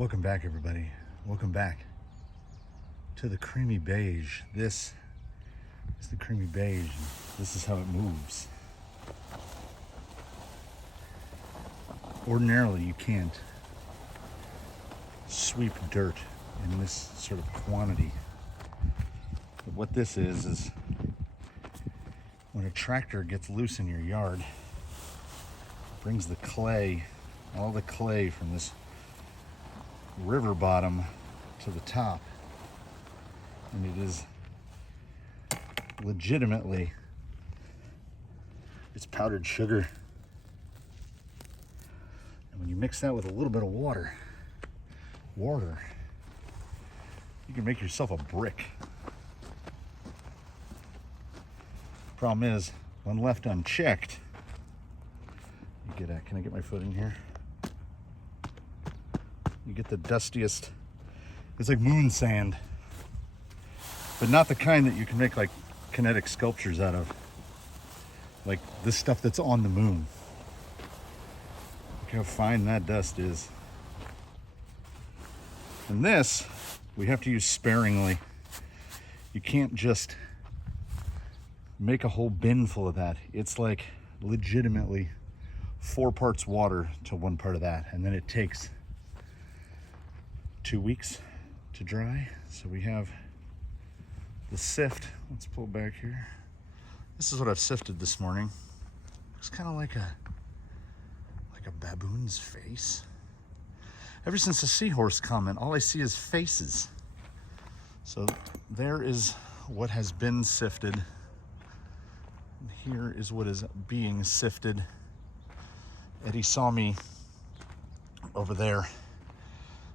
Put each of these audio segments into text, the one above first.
Welcome back, everybody. Welcome back to the creamy beige. This is the creamy beige. And this is how it moves. Ordinarily, you can't sweep dirt in this sort of quantity. But what this is when a tractor gets loose in your yard, brings the clay, all the clay from this river bottom to the top, and it is legitimately, it's powdered sugar. And when you mix that with a little bit of water, you can make yourself a brick. Problem is, when left unchecked, you get can I get my foot in here? You get the dustiest, it's like moon sand, but not the kind that you can make like kinetic sculptures out of, like the stuff that's on the moon. Look how fine that dust is. And this, we have to use sparingly. You can't just make a whole bin full of that. It's like legitimately 4 parts water to 1 part of that, and then it takes 2 weeks to dry. So we have the sift. Let's pull back here. This is what I've sifted this morning. Looks kind of like a baboon's face. Ever since the seahorse comment, all I see is faces. So there is what has been sifted. And here is what is being sifted. Eddie saw me over there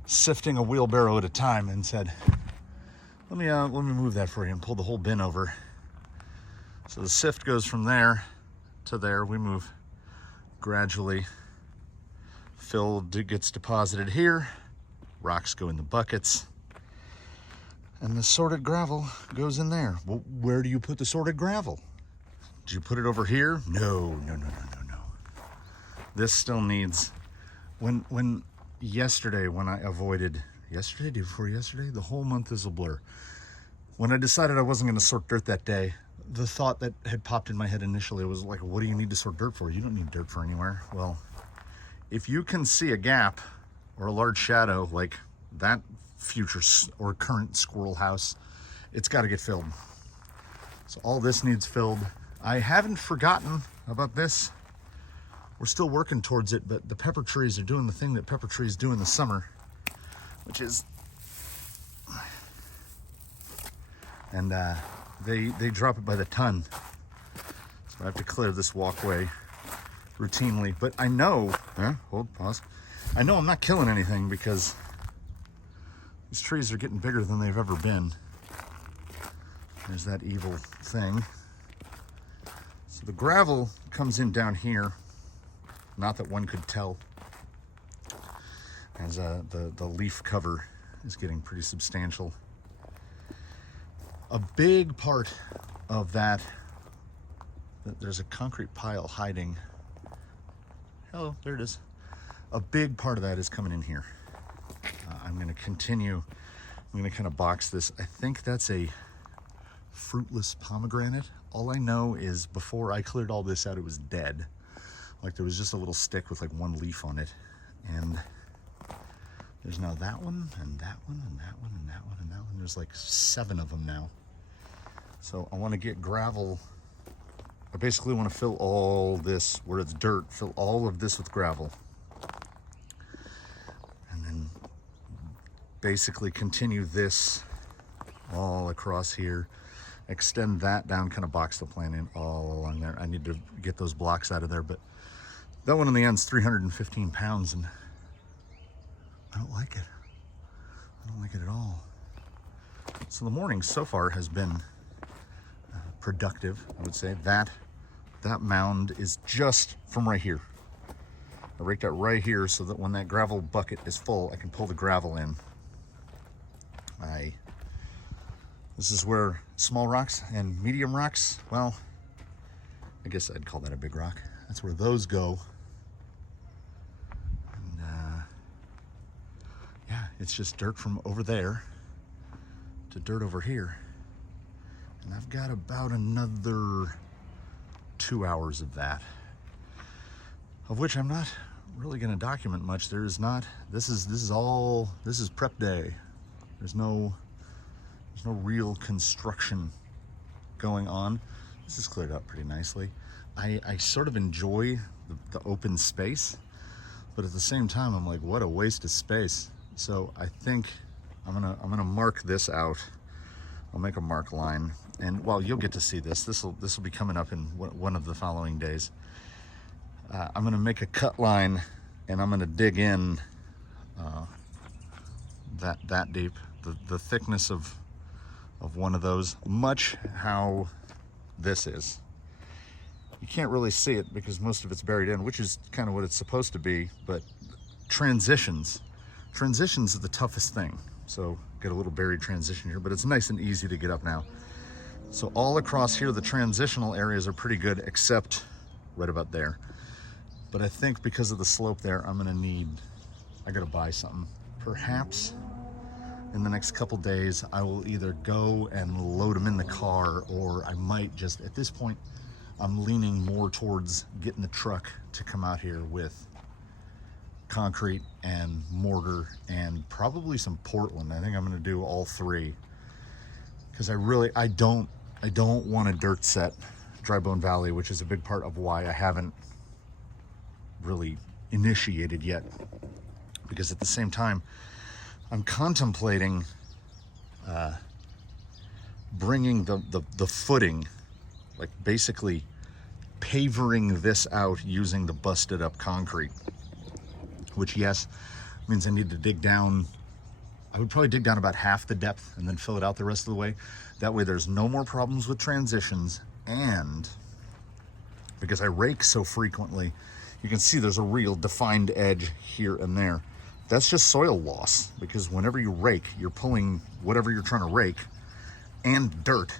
sifting a wheelbarrow at a time and said, let me move that for you, and pull the whole bin over. So the sift goes from there to there. We move gradually. Filled, it gets deposited here. Rocks go in the buckets. And the sorted gravel goes in there. Well, where do you put the sorted gravel? Do you put it over here? No. This still needs, yesterday, when I avoided, day before yesterday, the whole month is a blur. When I decided I wasn't going to sort dirt that day, the thought that had popped in my head initially was like, what do you need to sort dirt for? You don't need dirt for anywhere. Well, if you can see a gap or a large shadow like that future or current squirrel house, it's got to get filled. So all this needs filled. I haven't forgotten about this. We're still working towards it, but the pepper trees are doing the thing that pepper trees do in the summer, which is, and they drop it by the ton. So I have to clear this walkway routinely, but I know, pause. I know I'm not killing anything because these trees are getting bigger than they've ever been. There's that evil thing. So the gravel comes in down here. Not that one could tell, as the leaf cover is getting pretty substantial. A big part of that, there's a concrete pile hiding. Hello, there it is. A big part of that is coming in here. I'm going to continue. I'm going to kind of box this. I think that's a fruitless pomegranate. All I know is before I cleared all this out, it was dead. Like there was just a little stick with like 1 leaf on it. And there's now that one, and that one, and that one, and that one, and that one. There's like 7 of them now. So I want to get gravel. I basically want to fill all this, where it's dirt, fill all of this with gravel. And then basically continue this all across here. Extend that down, kind of box the plan in all along there. I need to get those blocks out of there, but that one in the end's 315 pounds, and I don't like it. I don't like it at all. So the morning so far has been productive, I would say. That mound is just from right here. I raked out right here so that when that gravel bucket is full, I can pull the gravel in. This is where small rocks and medium rocks, well, I guess I'd call that a big rock. That's where those go. And yeah, it's just dirt from over there to dirt over here. And I've got about another 2 hours of that, of which I'm not really going to document much. There is not, this is prep day. There's no real construction going on. This is cleared up pretty nicely. I sort of enjoy the open space, but at the same time, I'm like, what a waste of space. So I think I'm gonna mark this out. I'll make a mark line, and well, you'll get to see this. This will be coming up in one of the following days. I'm gonna make a cut line, and I'm gonna dig in that deep, the thickness of one of those, much how this is. You can't really see it because most of it's buried in, which is kind of what it's supposed to be, but transitions are the toughest thing. So get a little buried transition here, but it's nice and easy to get up now. So all across here, the transitional areas are pretty good, except right about there. But I think because of the slope there, I gotta buy something. Perhaps in the next couple days, I will either go and load them in the car, or I might just, at this point, I'm leaning more towards getting the truck to come out here with concrete and mortar and probably some Portland. I think I'm gonna do all three, because I don't want a dirt set Dry Bone Valley, which is a big part of why I haven't really initiated yet, because at the same time I'm contemplating bringing the footing, like basically pavering this out using the busted up concrete, which yes means I need to dig down. I would probably dig down about half the depth and then fill it out the rest of the way. That way there's no more problems with transitions, and because I rake so frequently, you can see there's a real defined edge here and there. That's just soil loss, because whenever you rake, you're pulling whatever you're trying to rake and dirt.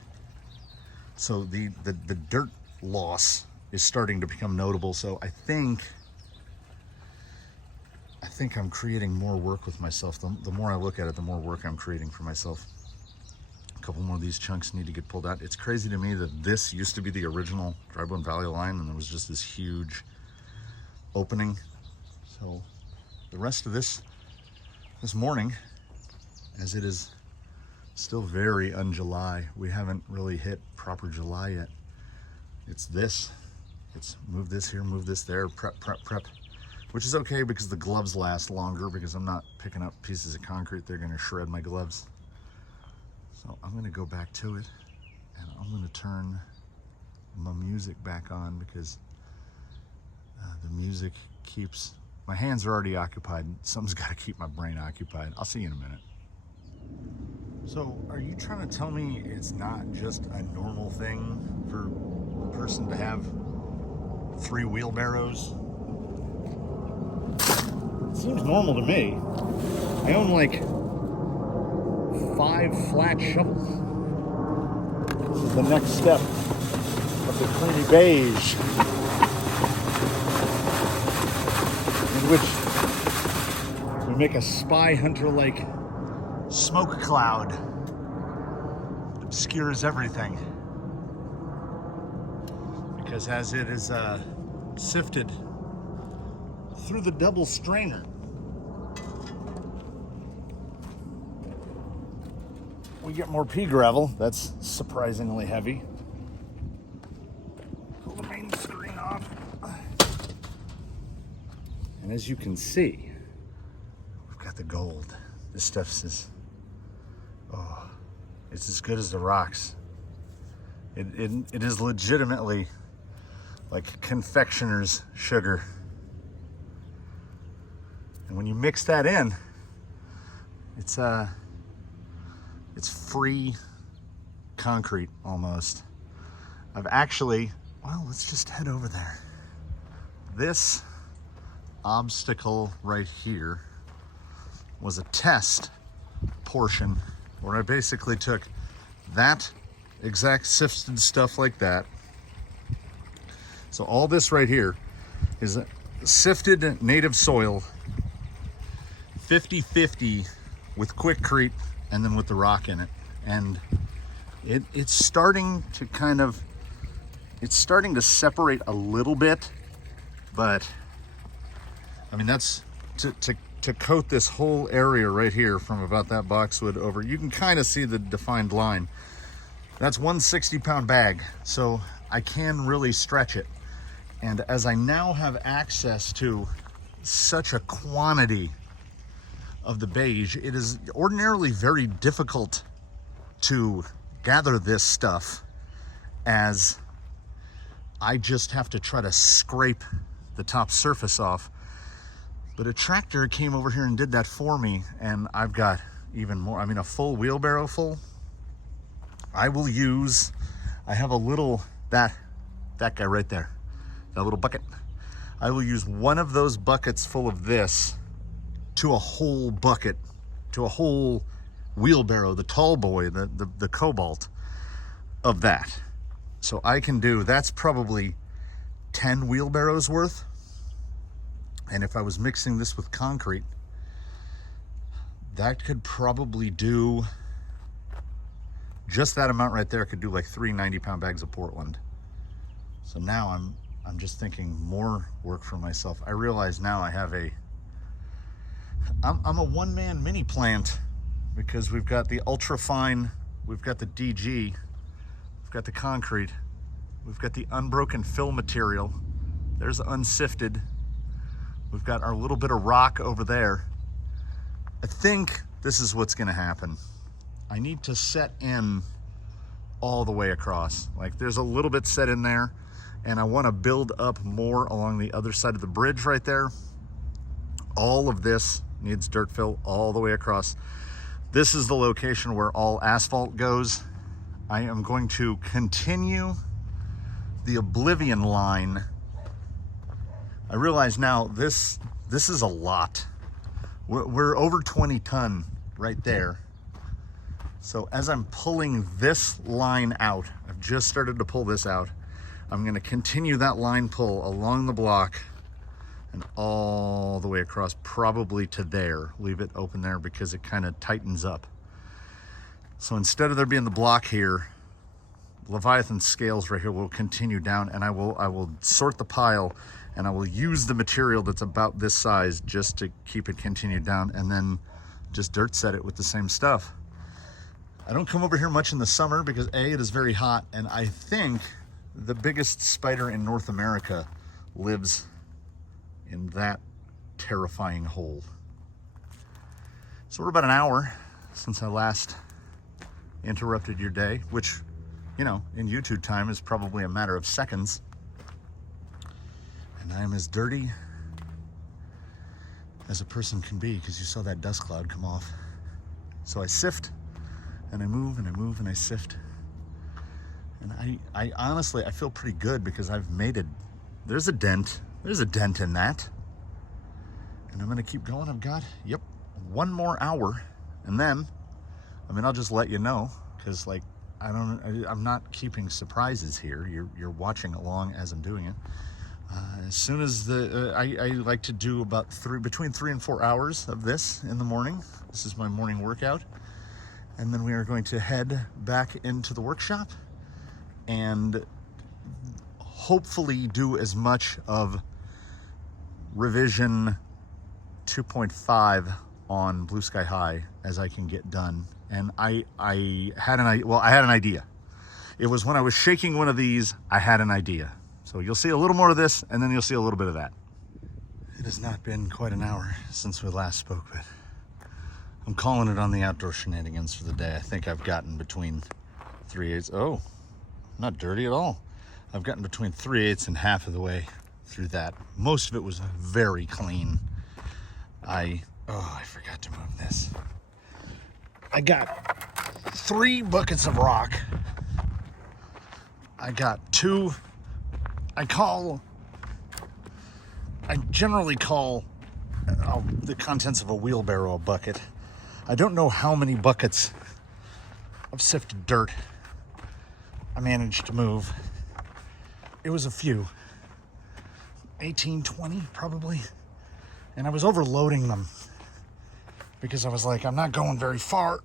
So the dirt loss is starting to become notable. So I think I'm creating more work with myself. The more I look at it, the more work I'm creating for myself. A couple more of these chunks need to get pulled out. It's crazy to me that this used to be the original Dry Bone Valley line, and there was just this huge opening. So the rest of this morning, as it is still very un-July, we haven't really hit proper July yet. It's move this here, move this there, prep, which is okay because the gloves last longer, because I'm not picking up pieces of concrete. They're gonna shred my gloves. So I'm gonna go back to it, and I'm gonna turn my music back on, because the music keeps, my hands are already occupied. Something's got to keep my brain occupied. I'll see you in a minute. So are you trying to tell me it's not just a normal thing for a person to have 3 wheelbarrows? It seems normal to me. I own like 5 flat shovels. This is the next step of the creamy beige, in which we make a spy hunter like smoke cloud that obscures everything. Because as it is sifted through the double strainer, we get more pea gravel. That's surprisingly heavy. Pull the main screen off. And as you can see, we've got the gold. This stuff is, oh, it's as good as the rocks. It is legitimately like confectioner's sugar. And when you mix that in, it's free concrete almost. I've actually, well, let's just head over there. This obstacle right here was a test portion where I basically took that exact sifted stuff like that. So all this right here is sifted native soil, 50-50 with Quickcrete and then with the rock in it. And it's starting to kind of, it's starting to separate a little bit, but I mean, that's to coat this whole area right here from about that boxwood over. You can kind of see the defined line. That's 160-pound bag, so I can really stretch it. And as I now have access to such a quantity of the beige, it is ordinarily very difficult to gather this stuff, as I just have to try to scrape the top surface off. But a tractor came over here and did that for me, and I've got even more. I mean, a full wheelbarrow full. I will use, I have a little, that guy right there, that little bucket. I will use one of those buckets full of this to a whole bucket, to a whole wheelbarrow, the tall boy, the cobalt of that. So I can do, that's probably 10 wheelbarrows worth. And if I was mixing this with concrete, that could probably do, just that amount right there could do like 3 90-pound bags of Portland. So now I'm just thinking more work for myself. I realize now I have I'm a one-man mini plant, because we've got the ultra fine, we've got the DG, we've got the concrete, we've got the unbroken fill material, there's unsifted, we've got our little bit of rock over there. I think this is what's gonna happen. I need to set in all the way across. Like, there's a little bit set in there, and I wanna build up more along the other side of the bridge right there. All of this needs dirt fill all the way across. This is the location where all asphalt goes. I am going to continue the Oblivion line. I realize now this is a lot. We're over 20 ton right there. So as I'm pulling this line out, I've just started to pull this out. I'm gonna continue that line pull along the block and all the way across, probably to there. Leave it open there because it kind of tightens up. So instead of there being the block here, Leviathan scales right here will continue down, and I will sort the pile, and I will use the material that's about this size just to keep it continued down, and then just dirt set it with the same stuff. I don't come over here much in the summer because A, it is very hot, and I think the biggest spider in North America lives in that terrifying hole. So we're about an hour since I last interrupted your day, which, you know, in YouTube time is probably a matter of seconds. And I am as dirty as a person can be, because you saw that dust cloud come off. So I sift and I move and I move and I sift. And I honestly, I feel pretty good because I've made it. There's a dent in that. And I'm gonna keep going. I've got, yep, 1 more hour. And then, I mean, I'll just let you know, because like, I'm not keeping surprises here. You're watching along as I'm doing it. As soon as I like to do about between 3 and 4 hours of this in the morning. This is my morning workout. And then we are going to head back into the workshop and hopefully do as much of revision 2.5 on Blue Sky High as I can get done. And I had an idea. It was when I was shaking one of these, I had an idea. So you'll see a little more of this, and then you'll see a little bit of that. It has not been quite an hour since we last spoke, but I'm calling it on the outdoor shenanigans for the day. I think I've gotten between 3/8. Oh, not dirty at all. I've gotten between 3/8 and half of the way through that. Most of it was very clean. I forgot to move this. I got 3 buckets of rock. I got 2. I generally call the contents of a wheelbarrow a bucket. I don't know how many buckets of sifted dirt I managed to move. It was a few, 18, 20 probably. And I was overloading them. because I was like, I'm not going very far.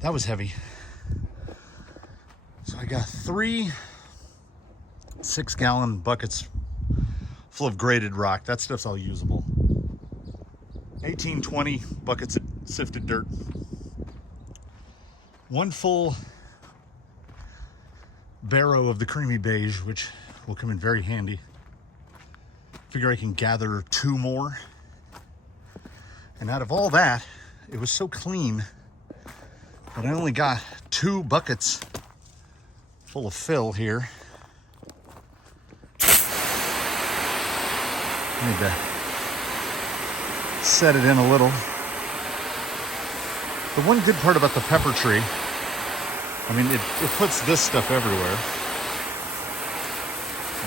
That was heavy. So I got 3 6-gallon buckets full of graded rock. That stuff's all usable. 18, 20 buckets of sifted dirt. 1 full barrow of the creamy beige, which will come in very handy. Figure I can gather 2 more. And out of all that, it was so clean that I only got 2 buckets full of fill here. Need to set it in a little. The one good part about the pepper tree, I mean, it puts this stuff everywhere,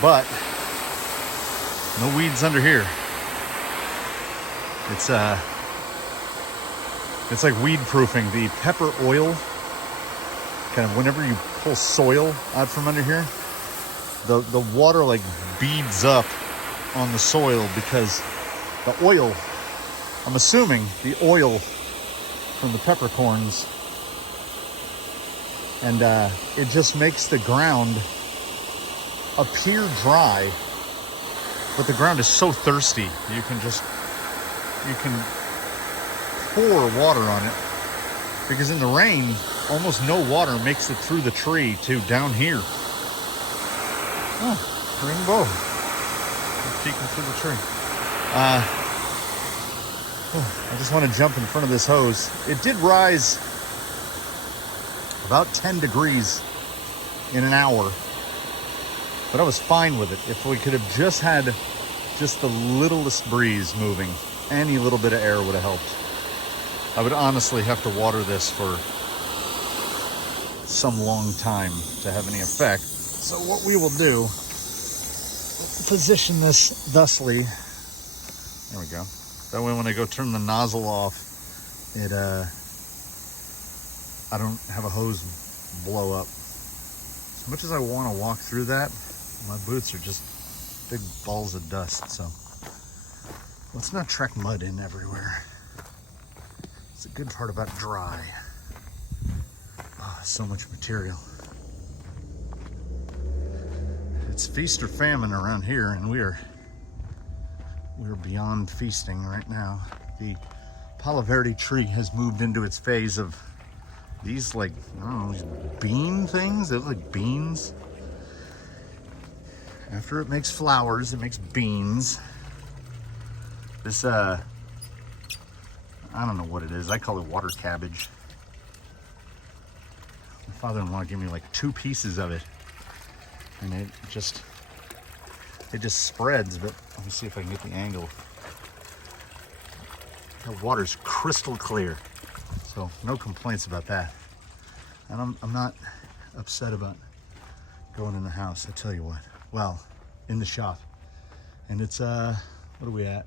but no weeds under here. It's like weed proofing. The pepper oil, kind of whenever you pull soil out from under here, the water like beads up on the soil because the oil, I'm assuming the oil from the peppercorns, and it just makes the ground appear dry, but the ground is so thirsty you can pour water on it, because in the rain almost no water makes it through the tree to down here. Oh, rainbow peeking through the tree. I just want to jump in front of this hose. It did rise about 10 degrees in an hour, but I was fine with it. If we could have just had just the littlest breeze moving, any little bit of air would have helped. I would honestly have to water this for some long time to have any effect. So what we will do, position this thusly. There we go. That way when I go turn the nozzle off, I don't have a hose blow up. As much as I want to walk through that, my boots are just big balls of dust, so let's not track mud in everywhere. It's a good part about dry. Oh, so much material. It's feast or famine around here, and we're beyond feasting right now. The Palo Verde tree has moved into its phase of these, like, I don't know, these bean things. They look like beans. After it makes flowers, it makes beans. This, I don't know what it is. I call it water cabbage. My father-in-law gave me like 2 pieces of it, and it just spreads. But let me see if I can get the angle. The water's crystal clear, so no complaints about that. And I'm not upset about going in the house, I tell you what. Well, in the shop. And it's, what are we at?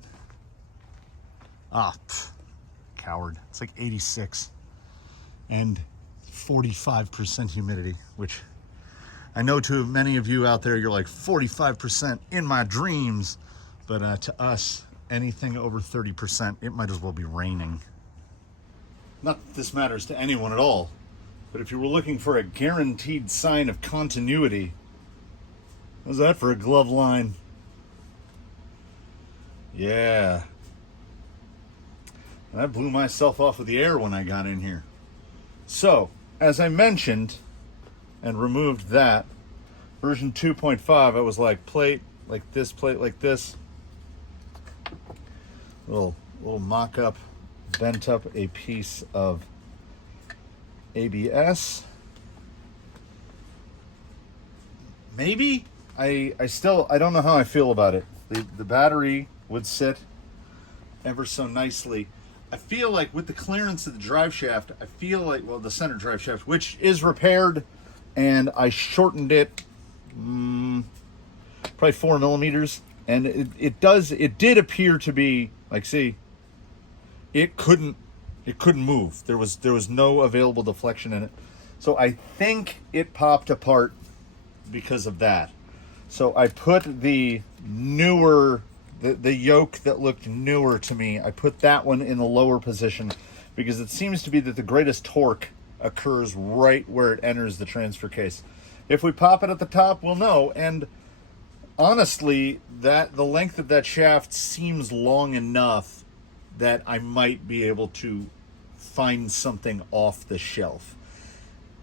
Coward. It's like 86 and 45% humidity, which I know to many of you out there, you're like 45% in my dreams, but to us, anything over 30%, it might as well be raining. Not that this matters to anyone at all, but if you were looking for a guaranteed sign of continuity, how's that for a glove line? Yeah. And I blew myself off with the air when I got in here. So, as I mentioned, and removed that, version 2.5, I was like, plate like this, little mock-up, bent up a piece of ABS. Maybe? I don't know how I feel about it. The battery would sit ever so nicely. I feel like with the clearance of the drive shaft, I feel like, well, the center drive shaft, which is repaired, and I shortened it probably 4 millimeters, and it did appear to be like, see, it couldn't move. There was no available deflection in it. So I think it popped apart because of that. So I put the newer the yoke that looked newer to me, I put that one in the lower position because it seems to be that the greatest torque occurs right where it enters the transfer case. If we pop it at the top, we'll know. And honestly, that the length of that shaft seems long enough that I might be able to find something off the shelf.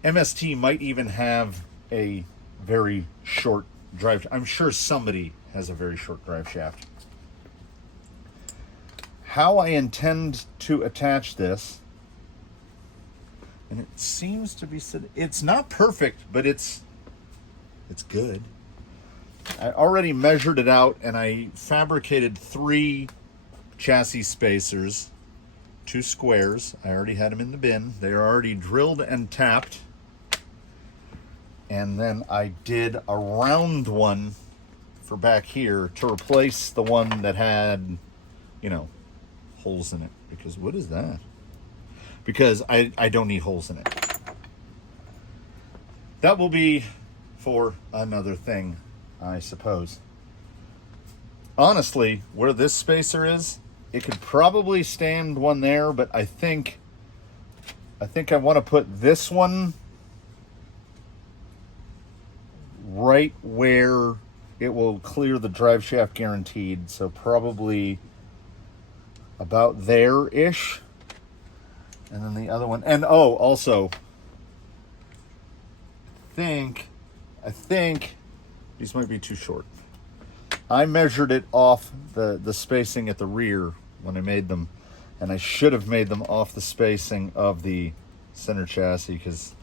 MST might even have a very short drive. I'm sure somebody has a very short drive shaft. How I intend to attach this, and it seems to be, it's not perfect, but it's good. I already measured it out, and I fabricated 3 chassis spacers, 2 squares. I already had them in the bin. They are already drilled and tapped. And then I did a round one for back here to replace the one that had, you know, holes in it. Because what is that? Because I don't need holes in it. That will be for another thing, I suppose. Honestly, where this spacer is, it could probably stand one there, but I think I want to put this one right where it will clear the drive shaft guaranteed. So probably about there-ish. And then the other one. And oh, also, I think these might be too short. I measured it off the spacing at the rear when I made them. And I should have made them off the spacing of the center chassis because,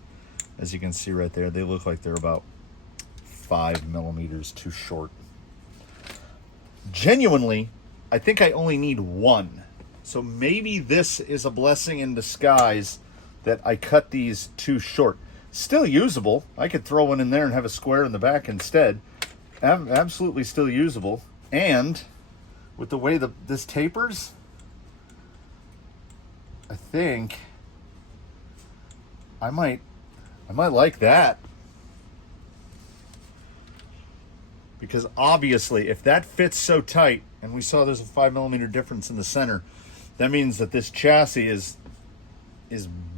as you can see right there, they look like they're about 5 millimeters too short. Genuinely, I think I only need 1. So maybe this is a blessing in disguise that I cut these too short. Still usable. I could throw one in there and have a square in the back instead. Absolutely still usable. And with the way this tapers, I think I might like that. Because obviously, if that fits so tight, and we saw there's a 5 millimeter difference in the center, that means that this chassis is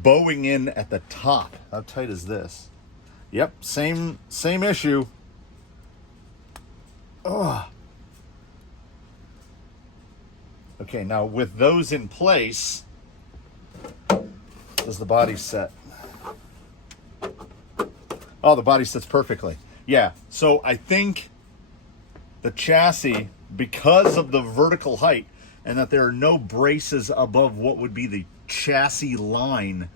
bowing in at the top. How tight is this? Yep, same issue. Ugh. Okay, now with those in place, does the body set? Oh, the body sets perfectly. Yeah, so I think the chassis, because of the vertical height and that there are no braces above what would be the chassis line,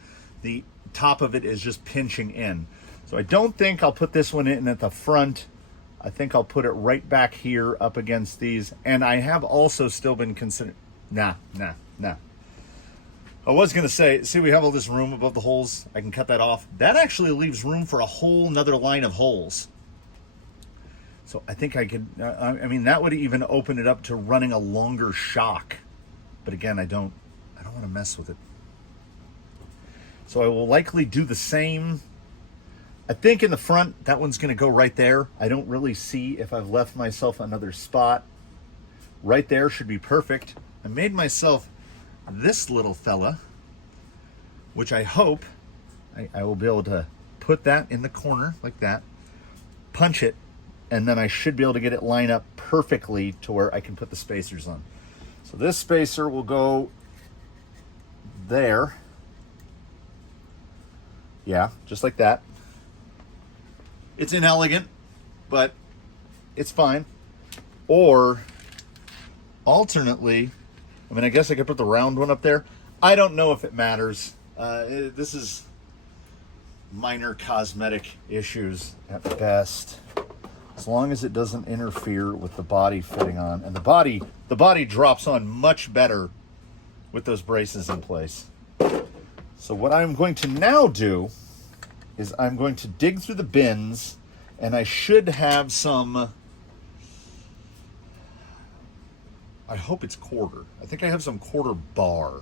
the top of it is just pinching in. So I don't think I'll put this one in at the front. I think I'll put it right back here up against these. And I have also still been considering, nah. I was gonna say, see, we have all this room above the holes. I can cut that off. That actually leaves room for a whole nother line of holes. So I think I could, I mean, that would even open it up to running a longer shock. But again, I don't want to mess with it. So I will likely do the same. I think in the front, that one's going to go right there. I don't really see if I've left myself another spot. Right there should be perfect. I made myself this little fella, which I hope I will be able to put that in the corner like that, punch it, and then I should be able to get it lined up perfectly to where I can put the spacers on. So this spacer will go there. Yeah, just like that. It's inelegant, but it's fine. Or alternately, I mean, I guess I could put the round one up there. I don't know if it matters. This is minor cosmetic issues at best. As long as it doesn't interfere with the body fitting on. And the body drops on much better with those braces in place. So what I'm going to now do is I'm going to dig through the bins, and I should have some, I hope it's quarter. I think I have some quarter bar.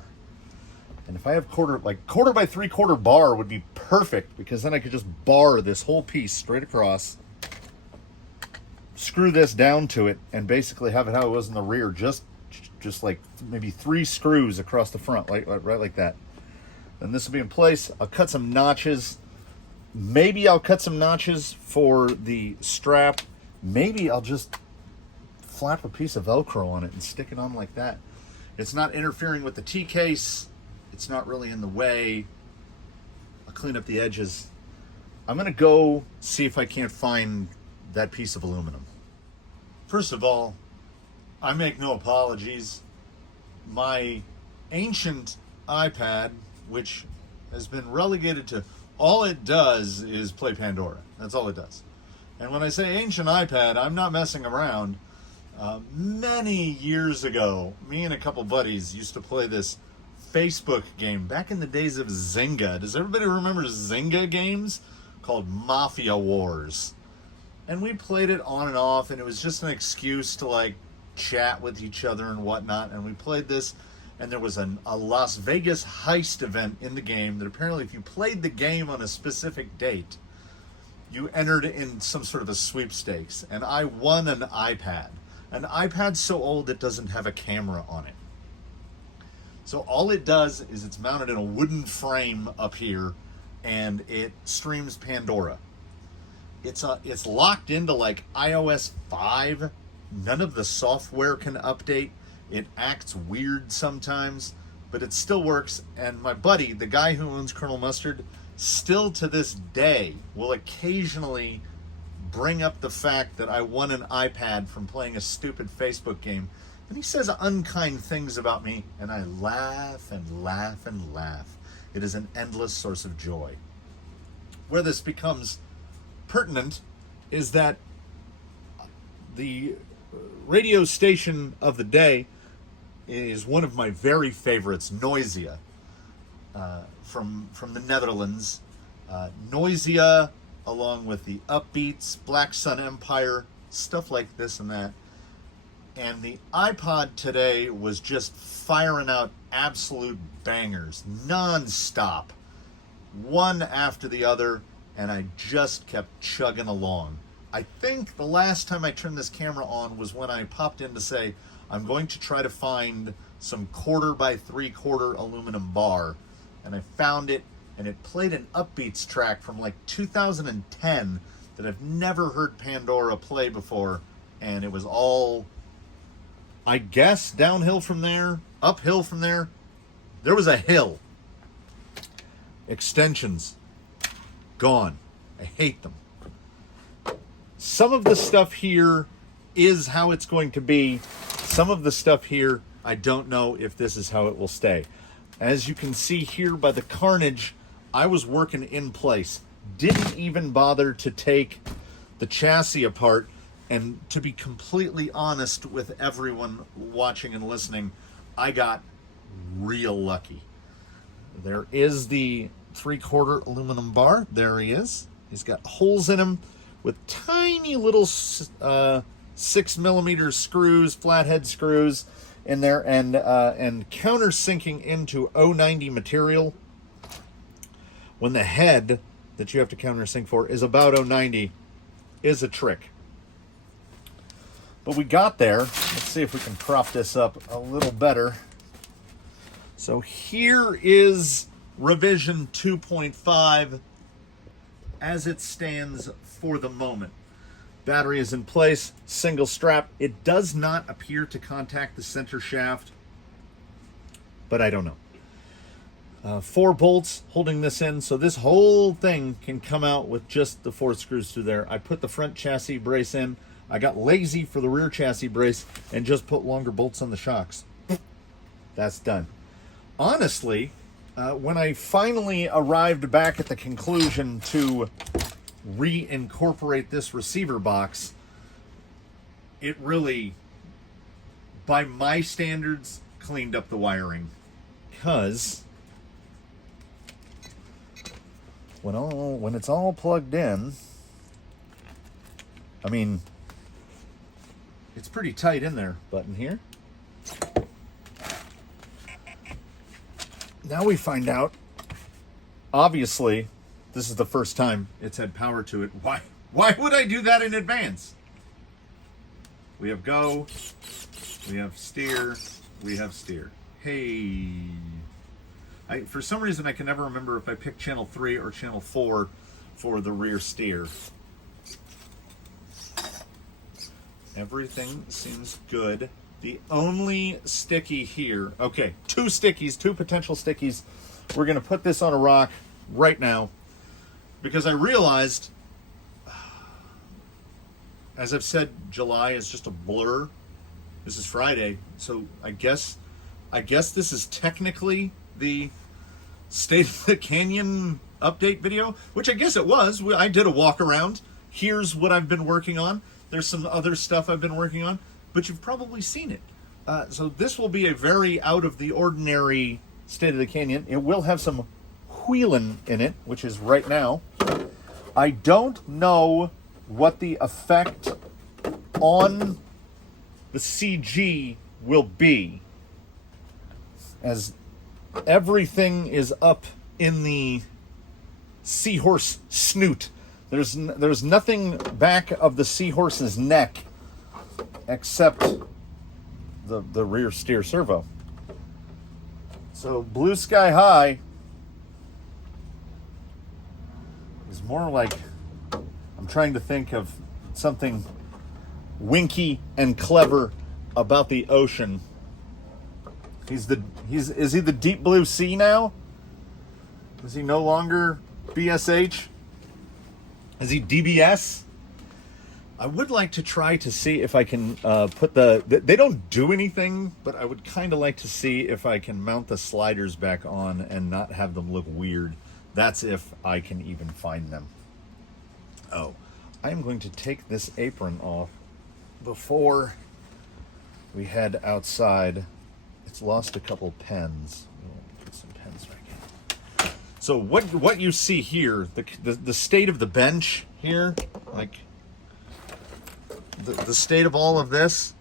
And if I have quarter by 3/4 bar would be perfect, because then I could just bar this whole piece straight across. screw this down to it and basically have it how it was in the rear, just like maybe 3 screws across the front, right like that. Then this will be in place. I'll cut some notches. Maybe I'll cut some notches for the strap. Maybe I'll just flap a piece of Velcro on it and stick it on like that. It's not interfering with the T-case. It's not really in the way. I'll clean up the edges. I'm gonna go see if I can't find that piece of aluminum. First of all, I make no apologies. My ancient iPad, which has been relegated to all it does is play Pandora. That's all it does. And when I say ancient iPad, I'm not messing around. Many years ago, me and a couple buddies used to play this Facebook game back in the days of Zynga. Does everybody remember Zynga games? Called Mafia Wars. And we played it on and off, and it was just an excuse to like chat with each other and whatnot. And we played this, and there was a Las Vegas heist event in the game that apparently if you played the game on a specific date, you entered in some sort of a sweepstakes. And I won an iPad. An iPad so old it doesn't have a camera on it. So all it does is it's mounted in a wooden frame up here, and it streams Pandora. It's locked into like iOS 5. None of the software can update. It acts weird sometimes, but it still works. And my buddy, the guy who owns Colonel Mustard, still to this day will occasionally bring up the fact that I won an iPad from playing a stupid Facebook game. And he says unkind things about me, and I laugh and laugh and laugh. It is an endless source of joy. Where this becomes pertinent is that the radio station of the day is one of my very favorites, Noisia, from the Netherlands. Noisia, along with the Upbeats, Black Sun Empire, stuff like this and that. And the iPod today was just firing out absolute bangers, non-stop, one after the other, and I just kept chugging along. I think the last time I turned this camera on was when I popped in to say, I'm going to try to find some 1/4 by 3/4 aluminum bar, and I found it, and it played an Upbeats track from like 2010 that I've never heard Pandora play before, and it was all, I guess, downhill from there, uphill from there. There was a hill. Extensions, gone. I hate them. Some of the stuff here is how it's going to be. Some of the stuff here, I don't know if this is how it will stay. As you can see here by the carnage, I was working in place. Didn't even bother to take the chassis apart. And to be completely honest with everyone watching and listening, I got real lucky. There is the 3/4 aluminum bar. There he is. He's got holes in him with tiny little 6mm screws, flathead screws in there, and countersinking into 090 material. When the head that you have to countersink for is about 090, is a trick. But we got there. Let's see if we can prop this up a little better. So here is revision 2.5 as it stands for the moment. Battery is in place, single strap. It does not appear to contact the center shaft, but I don't know. 4 bolts holding this in, so this whole thing can come out with just the 4 screws through there. I put the front chassis brace in. I got lazy for the rear chassis brace and just put longer bolts on the shocks. That's done. Honestly, when I finally arrived back at the conclusion to reincorporate this receiver box, it really, by my standards, cleaned up the wiring. Because when it's all plugged in, I mean, it's pretty tight in there. Button here. Now we find out, obviously, this is the first time it's had power to it. Why would I do that in advance? We have go. We have steer. We have steer. Hey. For some reason, I can never remember if I picked channel 3 or channel 4 for the rear steer. Everything seems good. The only sticky here, okay, two potential stickies. We're going to put this on a rock right now because I realized, as I've said, July is just a blur. This is Friday, so I guess this is technically the State of the Canyon update video, which I guess it was. I did a walk around. Here's what I've been working on. There's some other stuff I've been working on, but you've probably seen it. So this will be a very out of the ordinary State of the Canyon. It will have some wheeling in it, which is right now. I don't know what the effect on the CG will be, as everything is up in the seahorse snoot. There's nothing back of the seahorse's neck except the rear steer servo. So blue sky high is more like, I'm trying to think of something winky and clever about the ocean. Is he the deep blue sea now? Is he no longer BSH? Is he DBS? I would like to try to see if I can put they don't do anything, but I would kind of like to see if I can mount the sliders back on and not have them look weird. That's if I can even find them. Oh, I am going to take this apron off before we head outside. It's lost a couple pens. We'll put some pens back in. So what you see here, the state of the bench here, like the state of all of this,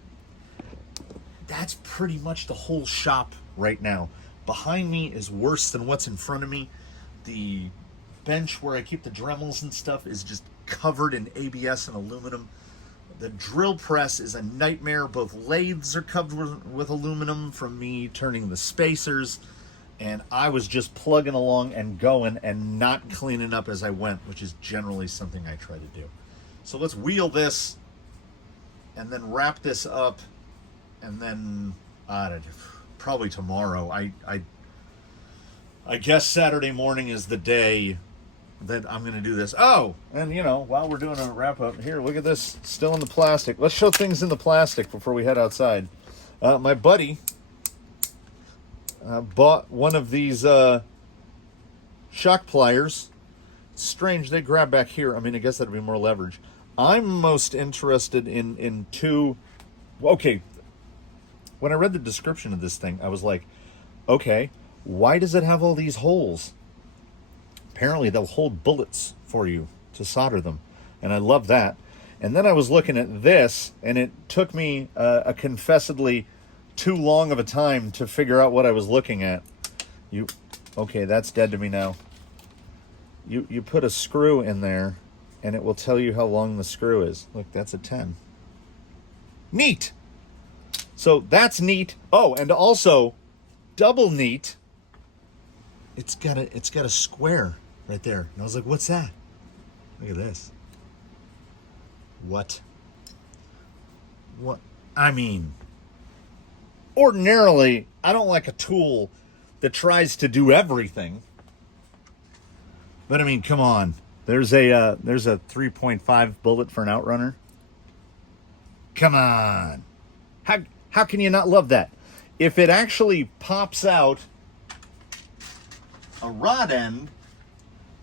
that's pretty much the whole shop right now. Behind me is worse than what's in front of me. The bench where I keep the Dremels and stuff is just covered in ABS and aluminum. The drill press is a nightmare. Both lathes are covered with aluminum from me turning the spacers. And I was just plugging along and going and not cleaning up as I went, which is generally something I try to do. So let's wheel this and then wrap this up, and then probably tomorrow. I guess Saturday morning is the day that I'm going to do this. Oh, and while we're doing a wrap up here, look at this, still in the plastic. Let's show things in the plastic before we head outside. My buddy bought one of these shock pliers. It's strange, they grab back here. I mean, I guess that'd be more leverage. I'm most interested in two. Okay, when I read the description of this thing, I was like, okay, why does it have all these holes? Apparently they'll hold bullets for you to solder them, and I love that. And then I was looking at this, and it took me a confessedly too long of a time to figure out what I was looking at. Okay, that's dead to me now. You put a screw in there, and it will tell you how long the screw is. Look, that's a 10. Neat. So that's neat. Oh, and also double neat. It's got a square right there. And I was like, what's that? Look at this. What? I mean, ordinarily, I don't like a tool that tries to do everything. But I mean, come on. There's a 3.5 bullet for an outrunner. Come on. How can you not love that? If it actually pops out a rod end,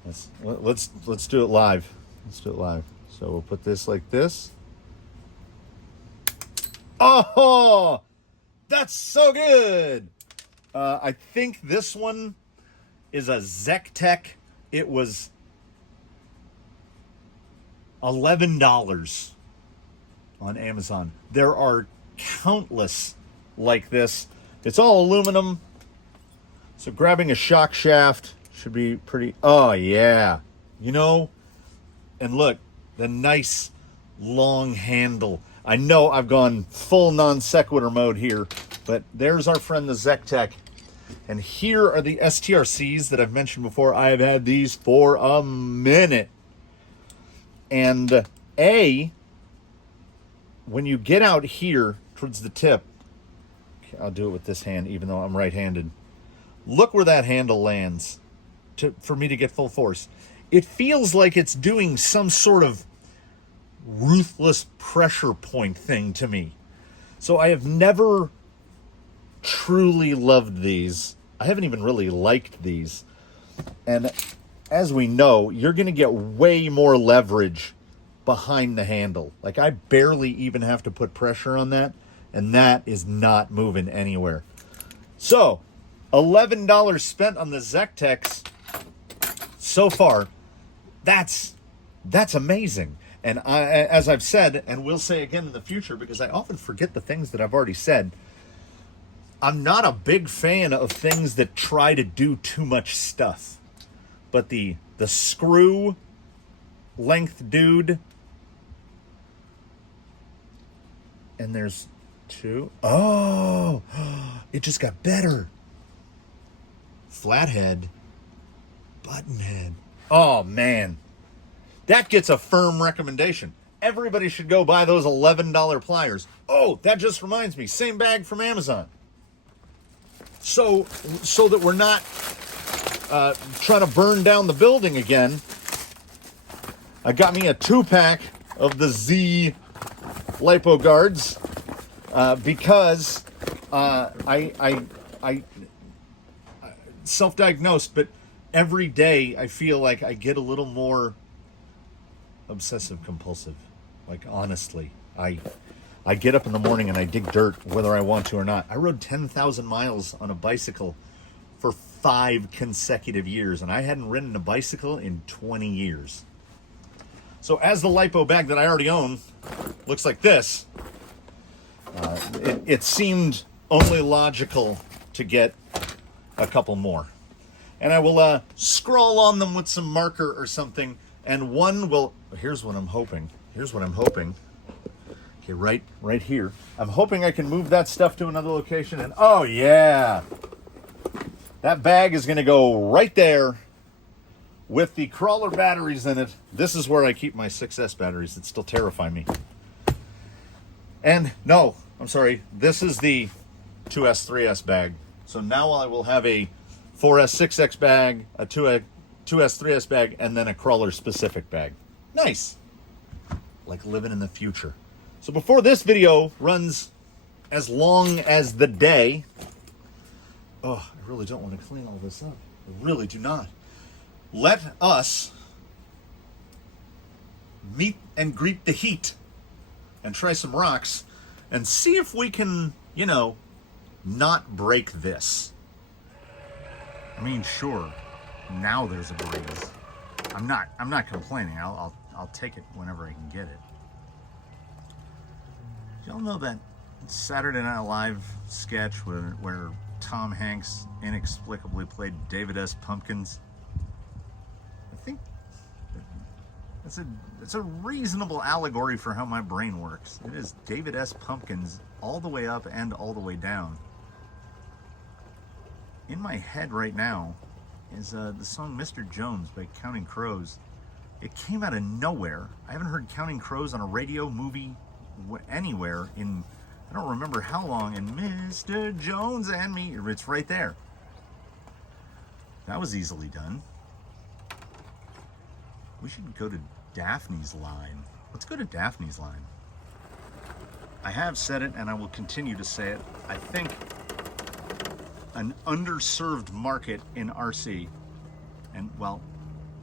let's do it live. Let's do it live. So we'll put this like this. Oh, that's so good. I think this one is a Zectech. It was $11 on Amazon. There are countless like this. It's all aluminum. So grabbing a shock shaft should be pretty, oh yeah. And look, the nice long handle. I know I've gone full non sequitur mode here, but there's our friend the Zectech. And here are the STRCs that I've mentioned before. I have had these for a minute. And when you get out here towards the tip, okay, I'll do it with this hand even though I'm right-handed. Look where that handle lands for me to get full force. It feels like it's doing some sort of ruthless pressure point thing to me. So I have never truly loved these. I haven't even really liked these. And as we know, you're going to get way more leverage behind the handle. Like, I barely even have to put pressure on that, and that is not moving anywhere. So, $11 spent on the Zectechs so far. That's amazing. And as I've said, and will say again in the future, because I often forget the things that I've already said, I'm not a big fan of things that try to do too much stuff. But the screw length dude, and there's two. Oh, it just got better. Flathead, button head. Oh, man. That gets a firm recommendation. Everybody should go buy those $11 pliers. Oh, that just reminds me. Same bag from Amazon. So that we're not trying to burn down the building again, I got me a 2-pack of the Z lipo guards because I self-diagnosed, but every day I feel like I get a little more obsessive compulsive. Like, honestly, I get up in the morning and I dig dirt whether I want to or not. I rode 10,000 miles on a bicycle for 5 consecutive years, and I hadn't ridden a bicycle in 20 years. So as the lipo bag that I already own looks like this, it seemed only logical to get a couple more. And I will scroll on them with some marker or something, and one will... Here's what I'm hoping. Okay, right here. I'm hoping I can move that stuff to another location, and oh yeah! That bag is going to go right there with the crawler batteries in it. This is where I keep my 6S batteries that still terrify me. And no, I'm sorry, this is the 2S, 3S bag. So now I will have a 4S, 6X bag, a 2S, 3S bag, and then a crawler specific bag. Nice. Like living in the future. So before this video runs as long as the day, oh, I really don't want to clean all this up. I really do not. Let us meet and greet the heat and try some rocks and see if we can, not break this. I mean, sure, now there's a breeze. I'm not complaining. I'll take it whenever I can get it. Y'all know that Saturday Night Live sketch where Tom Hanks inexplicably played David S. Pumpkins? I think it's a reasonable allegory for how my brain works. It is David S. Pumpkins all the way up and all the way down. In my head right now is the song Mr. Jones by Counting Crows. It came out of nowhere. I haven't heard Counting Crows on a radio, movie, anywhere in I don't remember how long, and Mr. Jones and me, it's right there. That was easily done. We should go to Daphne's line. Let's go to Daphne's line. I have said it and I will continue to say it. I think an underserved market in RC, and well,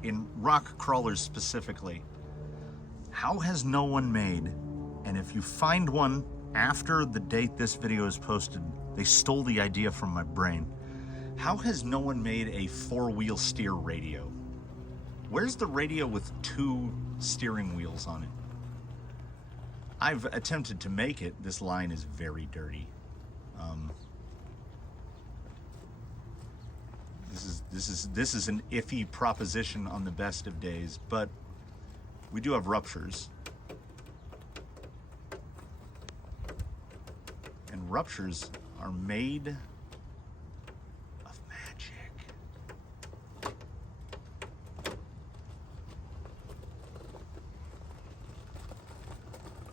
in rock crawlers specifically. How has no one made, and if you find one after the date this video is posted, they stole the idea from my brain. How has no one made a 4-wheel steer radio? Where's the radio with 2 steering wheels on it? I've attempted to make it. This line is very dirty. This is an iffy proposition on the best of days, but we do have ruptures. ruptures are made of magic.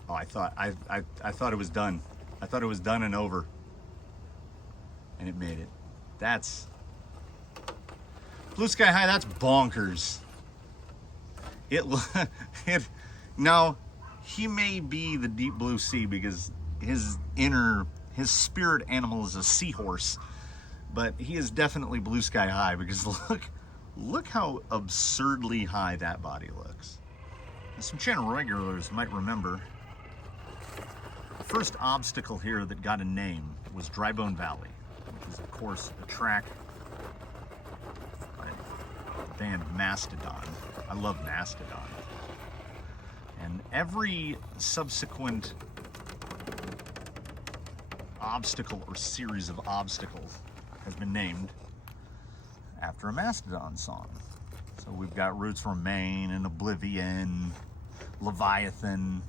Oh, I thought it was done. I thought it was done and over. And it made it. That's blue sky high. That's bonkers. Now, he may be the deep blue sea because his spirit animal is a seahorse, but he is definitely blue sky high because look how absurdly high that body looks. Now, some channel regulars might remember the first obstacle here that got a name was Drybone Valley, which is of course a track by the band Mastodon. I love Mastodon. And every subsequent obstacle or series of obstacles has been named after a Mastodon song. So we've got Roots Remain and Oblivion, Leviathan.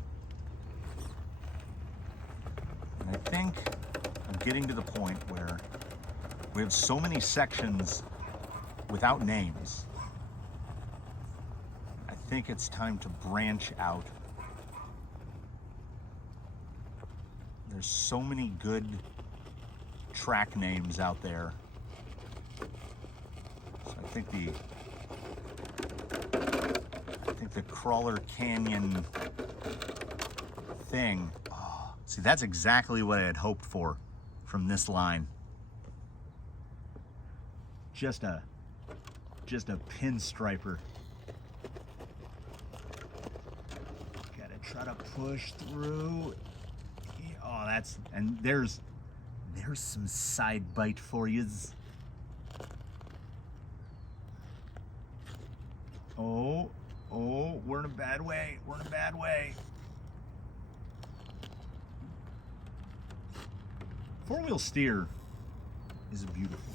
And I think I'm getting to the point where we have so many sections without names. I think it's time to branch out. There's so many good track names out there. So I think the Crawler Canyon thing. Oh, see, that's exactly what I had hoped for from this line. Just a pinstriper. Gotta try to push through. Oh, and there's some side bite for yous. Oh, we're in a bad way. We're in a bad way. Four-wheel steer is a beautiful thing.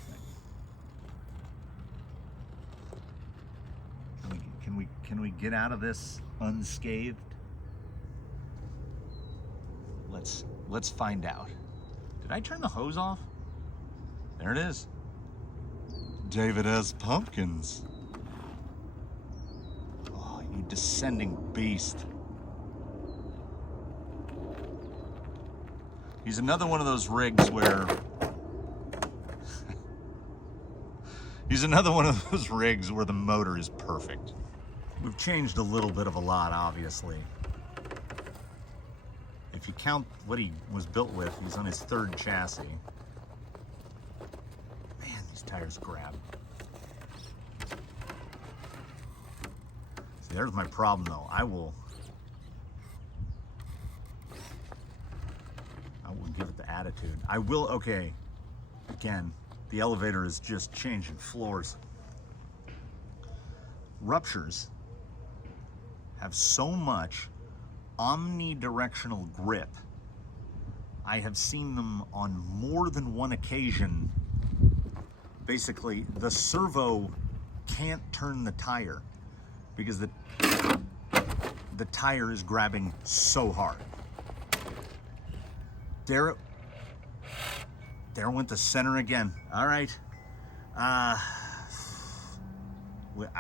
Can we get out of this unscathed? Let's find out. Did I turn the hose off? There it is. David has pumpkins. Oh, you descending beast. He's another one of those rigs where the motor is perfect. We've changed a little bit of a lot, obviously. If you count what he was built with, he's on his third chassis. Man, these tires grab. See, there's my problem though. I will give it the attitude. Okay. Again, the elevator is just changing floors. Ruptures have so much omnidirectional grip. I have seen them on more than one occasion. Basically, the servo can't turn the tire because the tire is grabbing so hard. There went the center again. All right. I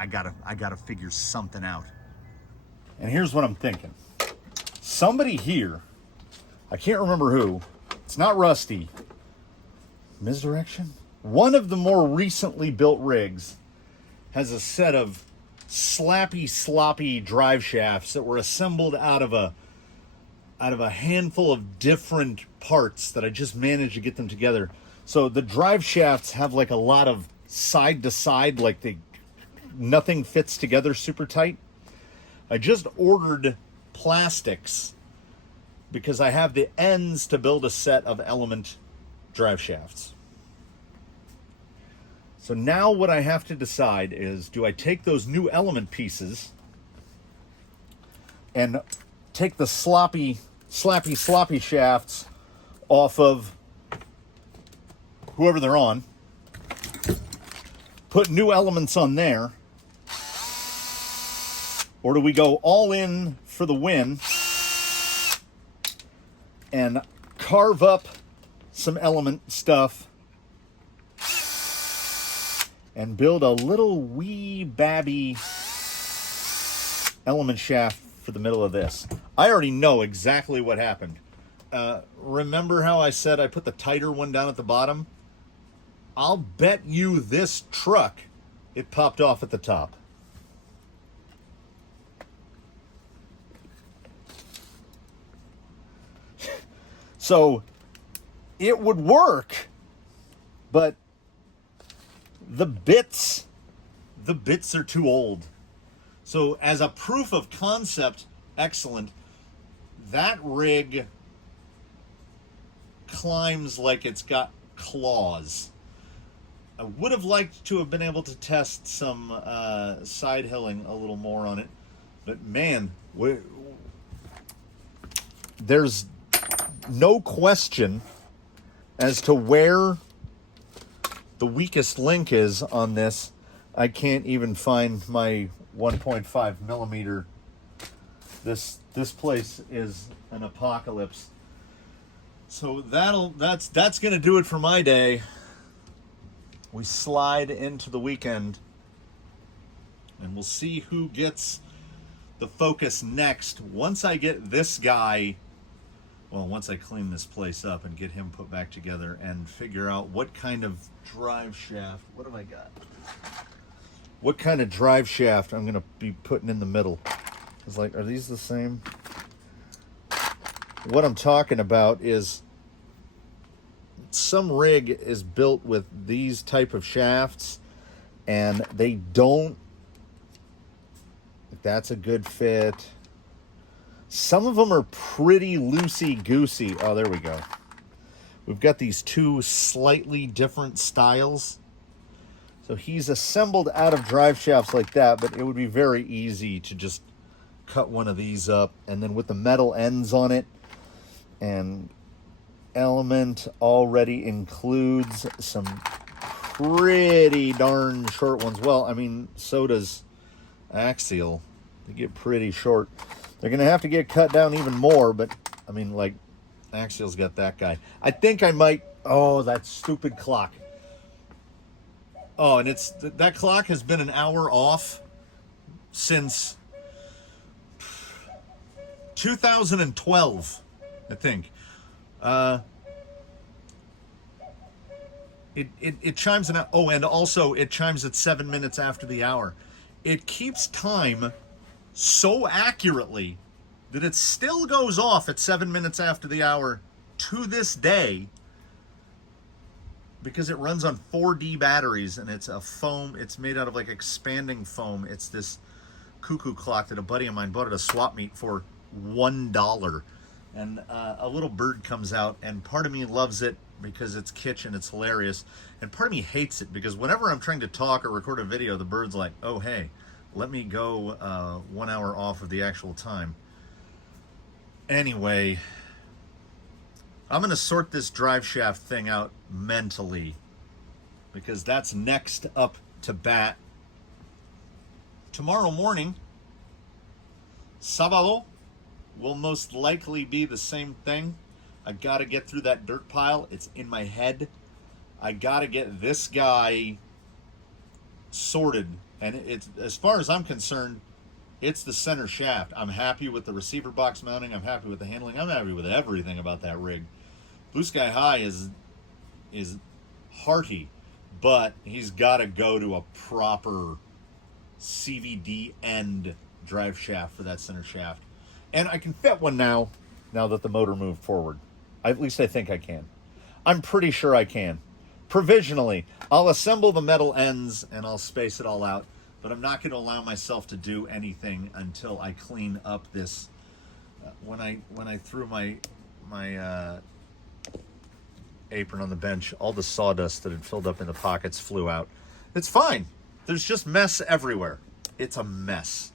gotta figure something out. And here's what I'm thinking. Somebody here, I can't remember who, it's not Rusty, Misdirection? One of the more recently built rigs has a set of sloppy drive shafts that were assembled out of a handful of different parts that I just managed to get them together. So the drive shafts have like a lot of side to side, like nothing fits together super tight. I just ordered plastics because I have the ends to build a set of element drive shafts. So now what I have to decide is, do I take those new element pieces and take the sloppy shafts off of whoever they're on, put new elements on there, or do we go all in for the win and carve up some element stuff and build a little wee babby element shaft for the middle of this. I already know exactly what happened. Remember how I said I put the tighter one down at the bottom? I'll bet you this truck, it popped off at the top. So it would work, but the bits are too old. So as a proof of concept, excellent. That rig climbs like it's got claws. I would have liked to have been able to test some side hilling a little more on it, but man, there's no question as to where the weakest link is on this. I can't even find my 1.5 millimeter. This place is an apocalypse. So that's gonna do it for my day. We slide into the weekend, and we'll see who gets the focus next. Once I get this guy, well, once I clean this place up and get him put back together and figure out what kind of drive shaft, what have I got? What kind of drive shaft I'm gonna be putting in the middle. It's like, are these the same? What I'm talking about is some rig is built with these type of shafts and they don't, that's a good fit. Some of them are pretty loosey-goosey. Oh, there we go. We've got these two slightly different styles. So he's assembled out of drive shafts like that, but it would be very easy to just cut one of these up, and then with the metal ends on it, and element already includes some pretty darn short ones. Well, I mean, so does axial. They get pretty short. They're gonna have to get cut down even more, but I mean, like, axial's got that guy. I think I might, oh, that stupid clock. Oh, and it's, that clock has been an hour off since 2012, I think. It chimes in, oh, and also it chimes at 7 minutes after the hour. It keeps time so accurately that it still goes off at 7 minutes after the hour to this day, because it runs on 4D batteries, and it's a foam, it's made out of like expanding foam. It's this cuckoo clock that a buddy of mine bought at a swap meet for $1. And a little bird comes out, and part of me loves it because it's kitsch and it's hilarious, and part of me hates it because whenever I'm trying to talk or record a video, the bird's like, oh hey, let me go 1 hour off of the actual time. Anyway, I'm gonna sort this drive shaft thing out mentally, because that's next up to bat. Tomorrow morning, sábado, will most likely be the same thing. I gotta get through that dirt pile. It's in my head. I gotta get this guy sorted, and it's, as far as I'm concerned, it's the center shaft. I'm happy with the receiver box mounting. I'm happy with the handling. I'm happy with everything about that rig. Blue Sky High is hearty, but he's got to go to a proper CVD end drive shaft for that center shaft. And I can fit one now that the motor moved forward. At least I think I can. I'm pretty sure I can. Provisionally, I'll assemble the metal ends and I'll space it all out, but I'm not going to allow myself to do anything until I clean up this. When I threw my apron on the bench, all the sawdust that had filled up in the pockets flew out. It's fine. There's just mess everywhere. It's a mess.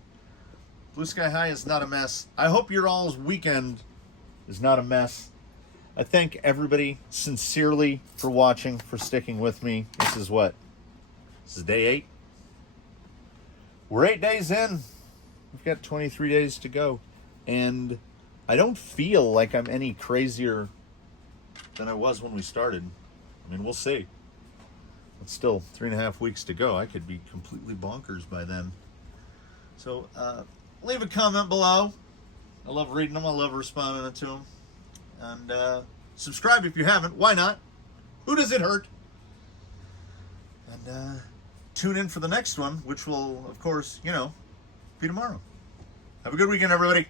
Blue Sky High is not a mess. I hope your all's weekend is not a mess. I thank everybody sincerely for watching, for sticking with me. This is what? This is day 8. We're 8 days in. We've got 23 days to go. And I don't feel like I'm any crazier than I was when we started. I mean, we'll see. It's still 3.5 weeks to go. I could be completely bonkers by then. So leave a comment below. I love reading them. I love responding to them. And subscribe if you haven't. Why not? Who does it hurt? And tune in for the next one, which will, of course, be tomorrow. Have a good weekend, everybody.